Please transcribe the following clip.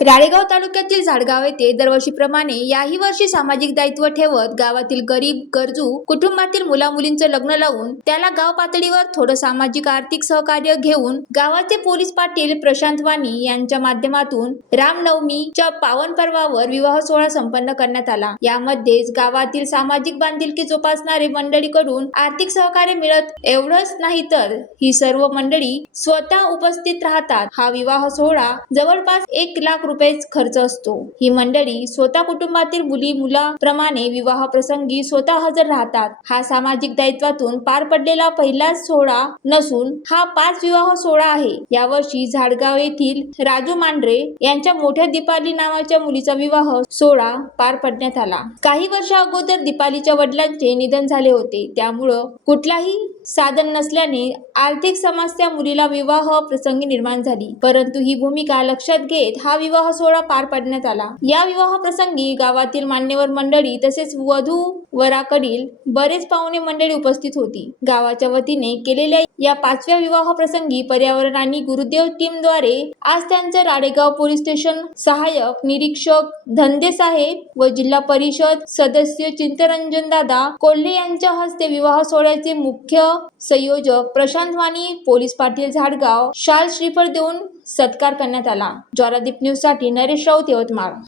राळेगाव तालुक्यातील झाडगाव येथे दरवर्षीप्रमाणे याही वर्षी सामाजिक दायित्व ठेवत गावातील गरीब गरजू कुटुंबातील मुलामुलींचं लग्न लावून त्याला गाव पातळीवर थोडं सामाजिक आर्थिक सहकार्य घेऊन गावाचे पोलीस पाटील प्रशांत वाणी यांच्या माध्यमातून रामनवमीच्या पावन पर्वावर विवाह सोहळा संपन्न करण्यात आला। यामध्येच गावातील सामाजिक बांधिलकी जोपासणारे मंडळीकडून आर्थिक सहकार्य मिळत एवढंच नाही तर ही सर्व मंडळी स्वतः उपस्थित राहतात। हा विवाह सोहळा जवळपास 1 लाख रुपये खर्च असतो। ही मंडळी स्वतः कुटुंबातील मुलाप्रमाणे विवाह प्रसंगी स्वतः हजर राहतात। हा सामाजिक दायित्वातून पार पडलेला पहिलाच सोहळा नसून हा 5 विवाह सोहळा आहे। यावर्षी झाडगाव येथील राजू मांढरे यांच्या मोठ्या दीपाली नावाच्या मुलीचा विवाह सोहळा पार पडण्यात आला। काही वर्ष अगोदर दीपालीच्या वडिलांचे निधन झाले होते, त्यामुळे कुठलाही साधन नसल्याने आर्थिक समस्या मुलीला विवाह प्रसंगी निर्माण झाली, परंतु ही भूमिका लक्षात घेत हा विवाह सोहळा पार पाडण्यात आला। या विवाह प्रसंगी गावातील मान्यवर मंडळी तसेच वधू वराकडील बरेच पाहुणे मंडळी उपस्थित होती। गावाच्या वतीने केलेल्या या 5व्या विवाह प्रसंगी पर्यावरण आणि गुरुदेव टीमद्वारे आज त्यांचं राळेगाव पोलीस स्टेशन सहाय्यक निरीक्षक धंदे साहेब व जिल्हा परिषद सदस्य चिंतरंजन दादा कोल्हे यांच्या हस्ते विवाह सोहळ्याचे मुख्य संयोजक प्रशांत वाणी पोलीस पाटील झाडगाव शाल श्रीफळ देऊन सत्कार करण्यात आला। ज्वालादीप न्यूज साठी नरेश राऊत, यवतमाळ।